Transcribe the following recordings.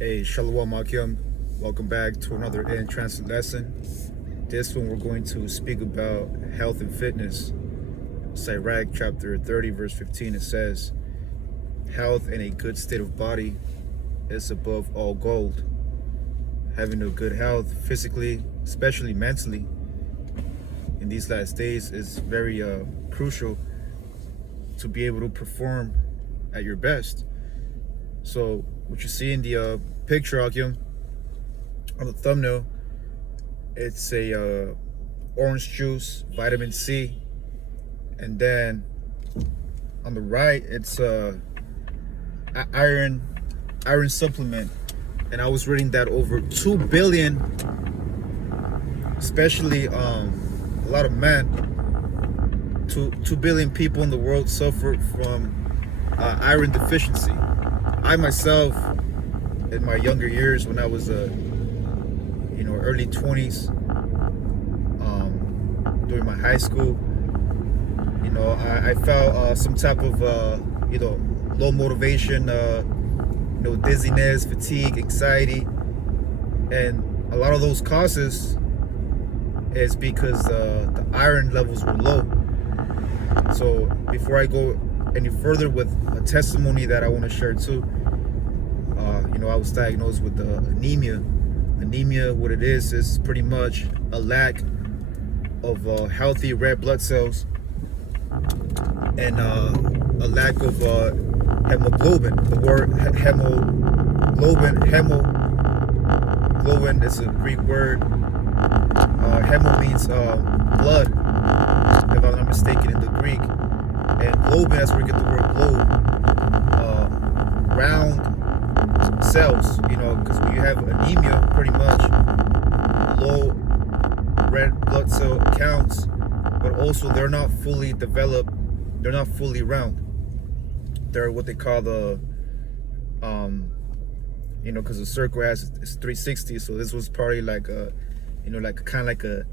Hey, Shalom Akim. Welcome back to another In Transit lesson. This one we're going to speak about health and fitness. Sirach chapter 30, verse 15, it says, health and a good state of body is above all gold. Having a good health physically, especially mentally, in these last days is very crucial to be able to perform at your best. So what you see in the picture, Akim, on the thumbnail, it's a orange juice, vitamin C, and then on the right it's iron supplement. And I was reading that over 2 billion, especially a lot of men, 2 billion people in the world suffer from iron deficiency. I myself, in my younger years, when I was early 20s, during my high school, I felt some type of low motivation, dizziness, fatigue, anxiety, and a lot of those causes is because the iron levels were low. So before I go any further with a testimony that I want to share too, I was diagnosed with anemia. Anemia, what it is pretty much a lack of healthy red blood cells and a lack of hemoglobin. The word hemoglobin is a Greek word. Hemo means blood, if I'm not mistaken, in the Greek. And globin, that's where you get the word globe. Round cells, because when you have anemia, pretty much low red blood cell counts, but also they're not fully developed, they're not fully round. They're what they call the because the circle is 360, so this was probably like a kind of like a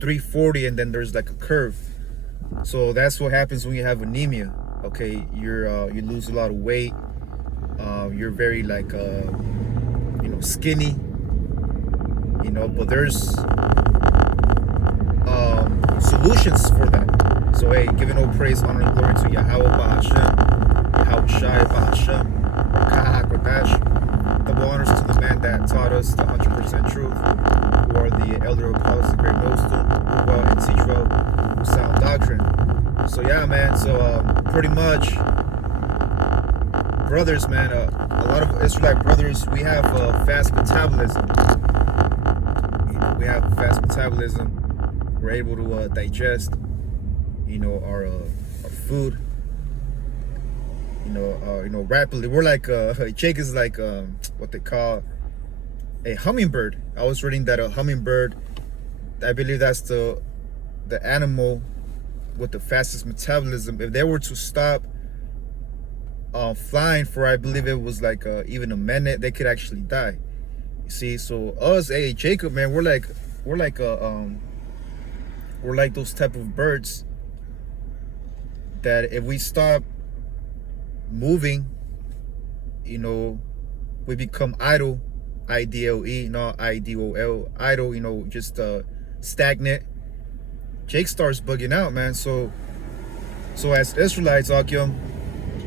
340, and then there's like a curve. So that's what happens when you have anemia. Okay, you lose a lot of weight. You're very skinny. But there's solutions for that. So hey, giving all praise, honor, and glory to Yahweh Bahashem, Yahweh Shai Bahashem, Rakah Hakodash. Double honors to the man that taught us the 100% truth, who are the elder apostles, the great millstone, who and teach well sound doctrine. So yeah, man. So pretty much, brothers, man. A lot of Israelite brothers, we have fast metabolism. We have fast metabolism. We're able to digest, our food, rapidly. We're like Jake is like what they call a hummingbird. I was reading that a hummingbird, I believe that's the animal with the fastest metabolism. If they were to stop flying for, I believe it was like even a minute, they could actually die. You see, so us, hey Jacob, man, we're like those type of birds that if we stop moving, we become idle, IDLE, not IDOL, idle, just stagnant. Jake starts bugging out, man. So as Israelites, Akim,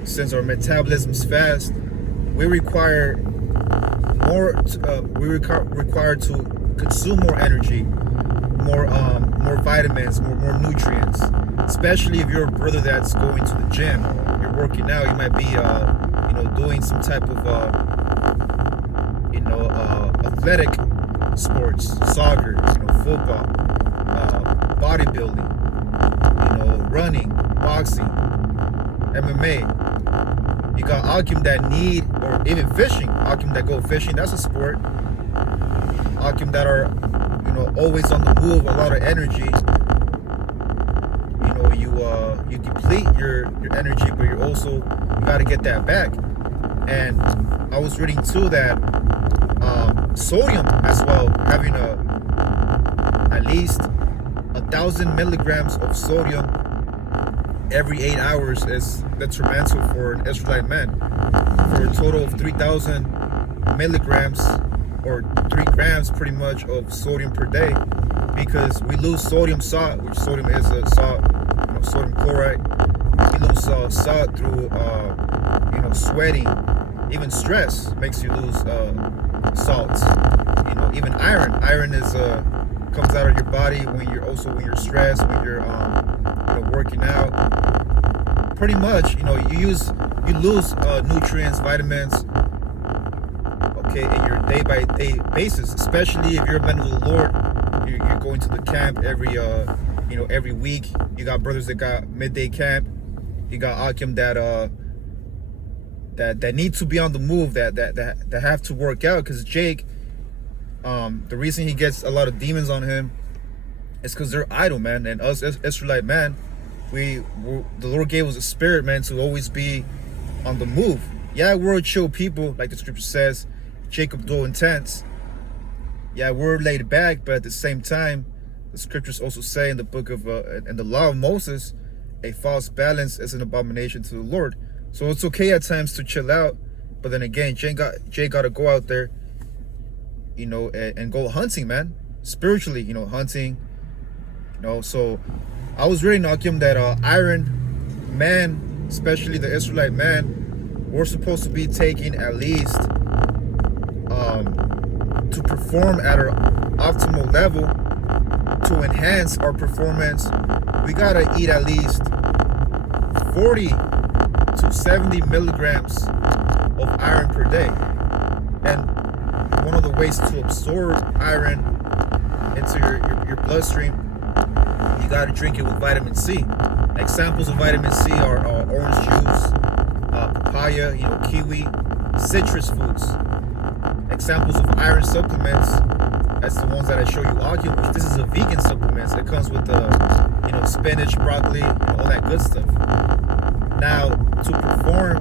since our metabolism's fast, we require more. We require to consume more energy, more vitamins, more nutrients. Especially if you're a brother that's going to the gym, you're working out. You might be, doing some type of, athletic sports, soccer, football, bodybuilding, running, boxing, MMA. You got Akim that need, or even fishing. Akim that go fishing, that's a sport. Akim that are, always on the move, a lot of energy. You deplete your energy, but you got to get that back. And I was reading too that sodium as well, having at least 1,000 milligrams of sodium every 8 hours is detrimental for an Israelite man. For a total of 3,000 milligrams or 3 grams pretty much of sodium per day, because we lose sodium salt, which sodium is a salt, sodium chloride. We lose salt through sweating. Even stress makes you lose salts. Even iron is comes out of your body when you're stressed, when you're working out. Pretty much, you lose nutrients, vitamins, okay, in your day-by-day basis. Especially if you're a man of the Lord, you're going to the camp every week. You got brothers that got midday camp. You got Akim that need to be on the move, that have to work out. Because Jake, the reason he gets a lot of demons on him is because they're idle, man. And us Israelite man, the Lord gave us a spirit, man, to always be on the move. Yeah, we're a chill people, like the scripture says. Jacob though intense. Yeah, we're laid back, but at the same time, the scriptures also say in the book of in the law of Moses, a false balance is an abomination to the Lord. So it's okay at times to chill out, but then again, Jay got to go out there, and go hunting, man, spiritually, hunting, So I was reading Akim that iron man, especially the Israelite man, we're supposed to be taking at least to perform at our optimal level, to enhance our performance. We gotta eat at least 40 to 70 milligrams of iron per day. And one of the ways to absorb iron into your bloodstream, you got to drink it with vitamin C. Examples of vitamin C are orange juice, papaya, kiwi, citrus foods. Examples of iron supplements, that's the ones that I show you, which this is a vegan supplement. It comes with spinach, broccoli, all that good stuff. Now, to perform,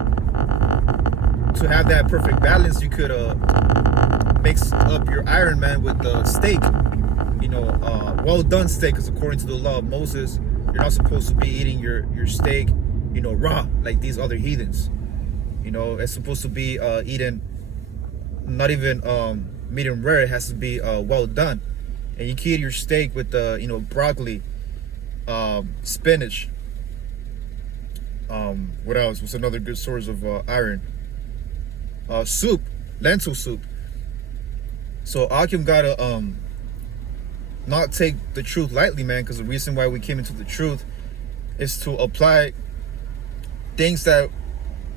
to have that perfect balance, you could mix up your iron, man, with the steak. Well done steak, because according to the law of Moses, you're not supposed to be eating your steak, raw like these other heathens. It's supposed to be eaten not even medium rare. It has to be well done. And you can eat your steak with broccoli, spinach. What else? What's another good source of iron? Soup, lentil soup. So Akim gotta not take the truth lightly, man, because the reason why we came into the truth is to apply things that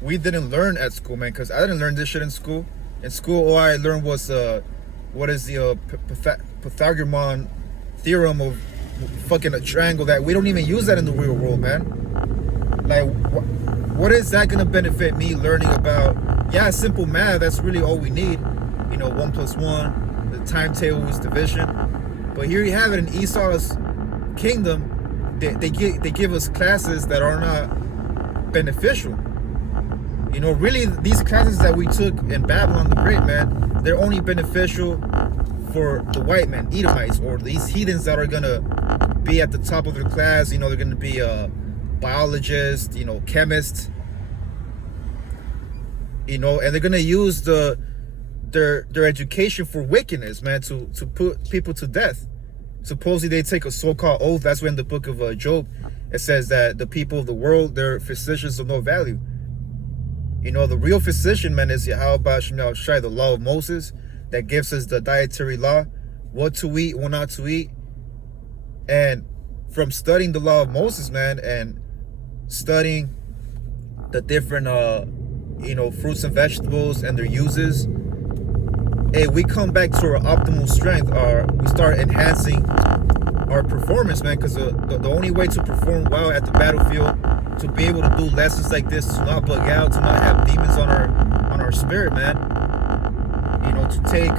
we didn't learn at school, man. Because I didn't learn this shit in school. In school, all I learned was what is the Pythagorean theorem of fucking a triangle, that we don't even use that in the real world, man. Like, what is that gonna benefit me learning about? Yeah, simple math, that's really all we need. 1 plus 1, the timetable is division. But here you have it in Esau's kingdom. They give us classes that are not beneficial. Really, these classes that we took in Babylon the Great, man, they're only beneficial for the white man, Edomites, or these heathens that are gonna be at the top of their class. They're gonna be biologists, chemists, and they're gonna use their education for wickedness, man, to put people to death. Supposedly they take a so-called oath. That's when the book of Job, it says that the people of the world, they're physicians of no value. The real physician, man, is Yahweh Shem Shai, the law of Moses, that gives us the dietary law, what to eat, what not to eat. And from studying the law of Moses, man, and studying the different fruits and vegetables and their uses, hey, we come back to our optimal strength, we start enhancing our performance, man, because the only way to perform well at the battlefield, to be able to do lessons like this, to not bug out, to not have demons on our spirit, man, to take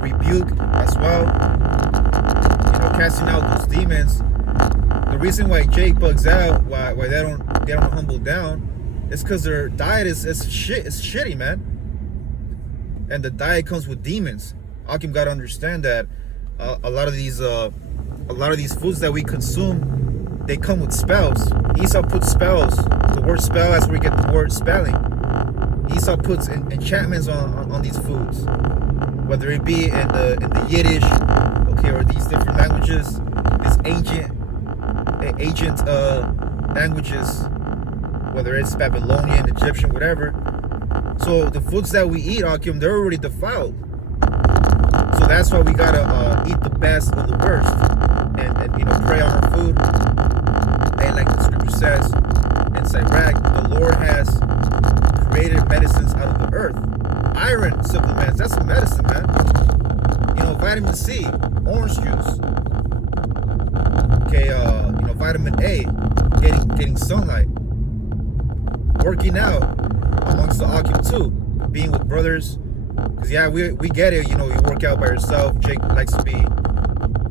rebuke as well, casting out those demons. The reason why Jake bugs out, why they don't humble down, is because their diet is shitty, man. And the diet comes with demons. Akim gotta understand that a lot of these foods that we consume, they come with spells. Esau put spells. The word spell, that's where we get the word spelling. Esau puts enchantments on these foods, whether it be in the Yiddish, okay, or these different languages, these ancient languages, whether it's Babylonian, Egyptian, whatever. So the foods that we eat, Akim, they're already defiled. So that's why we gotta eat the best of the worst, and pray on our food. And like the scripture says in Sirach, the Lord has created medicines out of the earth. Iron supplements, that's a medicine, man. Vitamin C, orange juice. Okay, vitamin A, getting sunlight. Working out amongst the Akim too, being with brothers. Cause yeah, we get it. You work out by yourself. Jake likes to be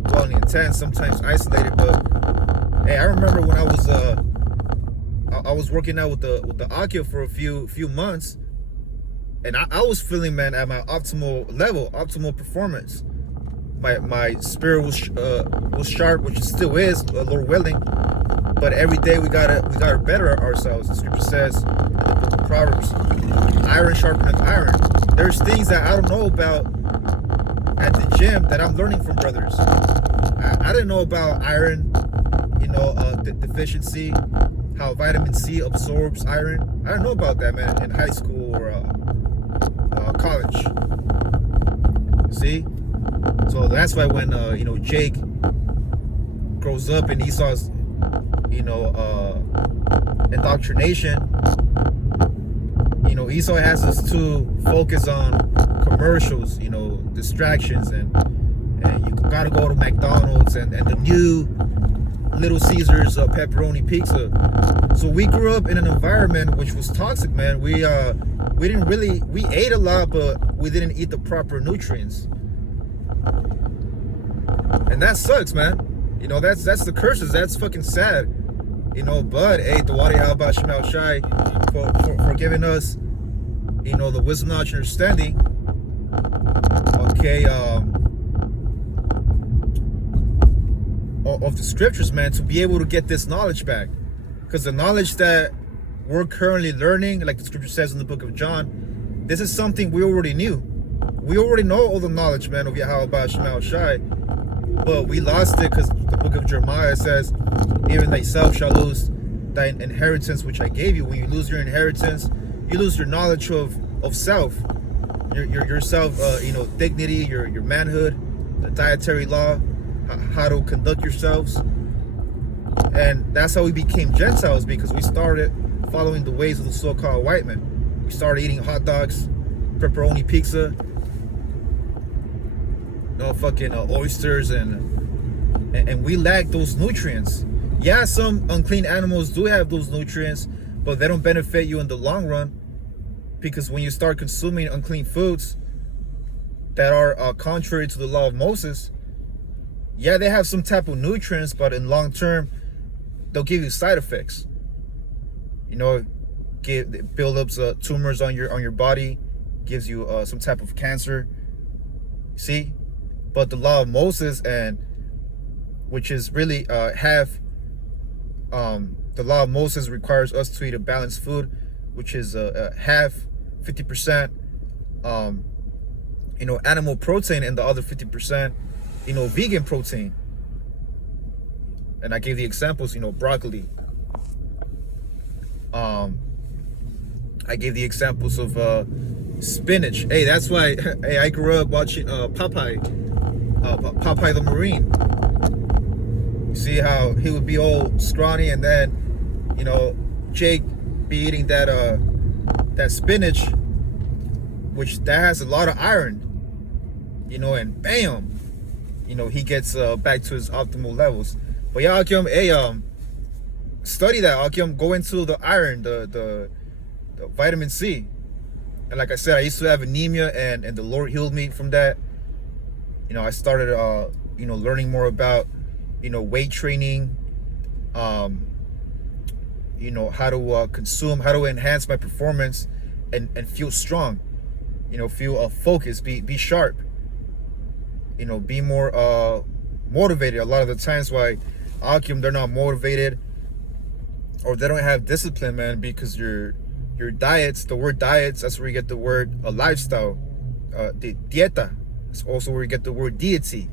dwelling in tents, sometimes isolated. But hey, I remember when I was working out with the Akim for a few months, and I was feeling, man, at my optimal level, optimal performance. My spirit was sharp, which it still is, Lord willing. But every day we gotta better ourselves. The scripture says in the book of Proverbs, iron sharpeneth iron. There's things that I don't know about at the gym that I'm learning from brothers. I didn't know about iron, the deficiency, how vitamin C absorbs iron. I didn't know about that, man, in high school or college. See? So that's why when Jake grows up in Esau's indoctrination, Esau has us to focus on commercials, distractions, and you gotta go to McDonald's and the new Little Caesars pepperoni pizza. So we grew up in an environment which was toxic, man. We ate a lot, but we didn't eat the proper nutrients. And that sucks, man. That's the curses. That's fucking sad. But hey, Dawadi Halba Shemal Shai for giving us, the wisdom, knowledge, and understanding. Okay, of the scriptures, man, to be able to get this knowledge back. Because the knowledge that we're currently learning, like the scripture says in the book of John, this is something we already knew. We already know all the knowledge, man, of Yahweh Shemal Shai. But we lost it because the book of Jeremiah says, even thyself shall lose thine inheritance which I gave you. When you lose your inheritance, you lose your knowledge of self, your self, dignity, your manhood, the dietary law, how to conduct yourselves. And that's how we became Gentiles, because we started following the ways of the so-called white men. We started eating hot dogs, pepperoni pizza, oysters, and we lack those nutrients. Yeah, some unclean animals do have those nutrients, but they don't benefit you in the long run, because when you start consuming unclean foods that are contrary to the law of Moses, yeah, they have some type of nutrients, but in long term, they'll give you side effects. Build up tumors on your body, gives you some type of cancer. See? But the law of Moses, and which is really the law of Moses requires us to eat a balanced food, which is half, 50%, animal protein, and the other 50%, vegan protein. And I gave the examples, broccoli. I gave the examples of spinach. Hey, that's why. Hey, I grew up watching Popeye the Marine. You see how he would be all scrawny, and then, Jake be eating that spinach, which that has a lot of iron, and bam, he gets back to his optimal levels. But yeah, Akim, hey, study that, Akim. Go into the iron, the vitamin C. And like I said, I used to have anemia, and the Lord healed me from that. I started learning more about weight training, how to consume, how to enhance my performance, and feel strong, feel focused, be sharp, be more motivated. A lot of the times why Akim, they're not motivated, or they don't have discipline, man, because you're your diets. The word diets, that's where you get the word lifestyle. Dieta. It's also where you get the word deity.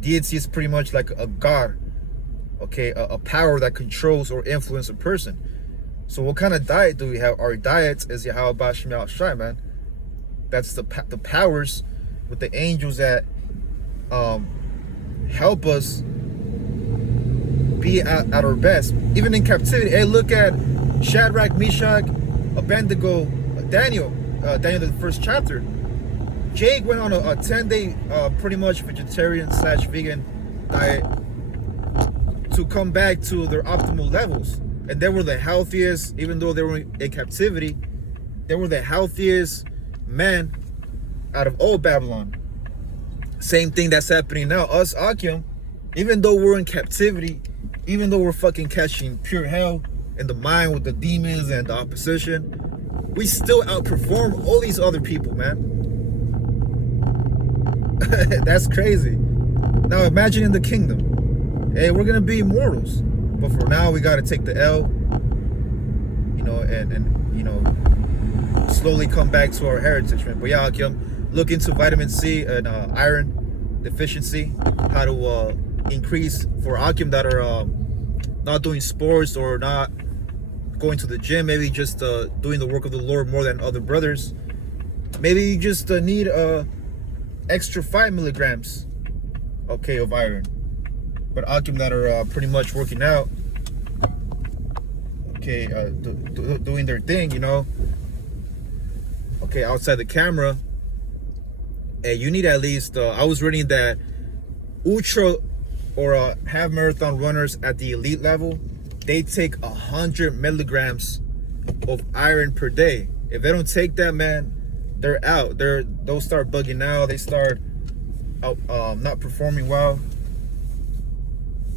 Deity is pretty much like a god, okay, a power that controls or influences a person. So what kind of diet do we have? Our diet is Yahweh Shema Shai, man. That's the powers with the angels that help us be at our best, even in captivity. Hey, look at Shadrach, Meshach, Abednego, Daniel, the first chapter. Jake went on a 10-day, pretty much vegetarian/vegan diet to come back to their optimal levels, and they were the healthiest. Even though they were in captivity, they were the healthiest men out of all Babylon. Same thing that's happening now. Us, Akim, even though we're in captivity, even though we're fucking catching pure hell in the mind with the demons and the opposition, we still outperform all these other people, man. That's crazy. Now imagine in the kingdom. Hey, we're gonna be immortals, but for now we gotta take the L, and slowly come back to our heritage, man. But yeah, Akim, look into vitamin C and iron deficiency, how to increase for Akim that are not doing sports or not going to the gym, maybe just doing the work of the Lord more than other brothers. Maybe you just need extra 5 milligrams, okay, of iron. But Akim that are pretty much working out, okay, doing their thing, okay, outside the camera. Hey, you need at least, I was reading that ultra or half marathon runners at the elite level, they take 100 milligrams of iron per day. If they don't take that, man, they're out. They'll start bugging out. They start not performing well.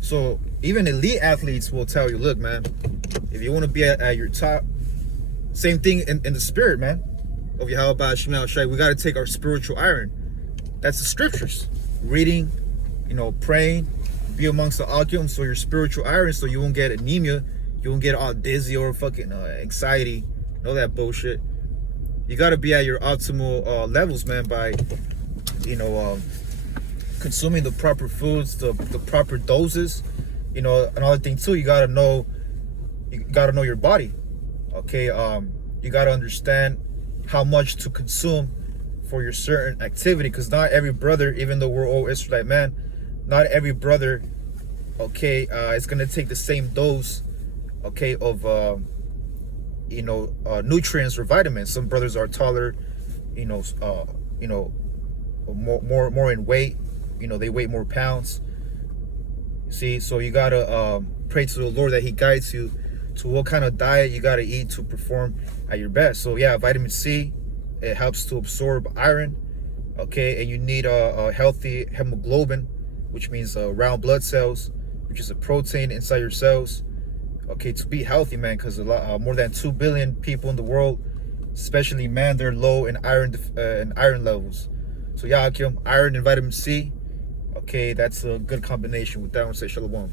So even elite athletes will tell you, look, man, if you want to be at your top, same thing in the spirit, man, of Yahweh Shema Shai, we got to take our spiritual iron. That's the scriptures. Reading, praying, be amongst the Akim, so your spiritual iron, so you won't get anemia, you won't get all dizzy or fucking anxiety, all that bullshit. You got to be at your optimal levels, man, by consuming the proper foods, the proper doses. Another thing too, you gotta know your body. Okay, you gotta understand how much to consume for your certain activity, because not every brother, even though we're all Israelite man, not every brother, okay, is gonna take the same dose, okay, of nutrients or vitamins. Some brothers are taller, more in weight, they weigh more pounds. See, so you gotta pray to the Lord that He guides you to what kind of diet you gotta eat to perform at your best. So yeah, vitamin C, it helps to absorb iron, okay, and you need a healthy hemoglobin, which means round blood cells, which is a protein inside your cells, okay, to be healthy, man, because more than 2 billion people in the world, especially men, they're low in iron levels. So yeah, Akim, iron and vitamin C, okay, that's a good combination. With that, I want to say shalom.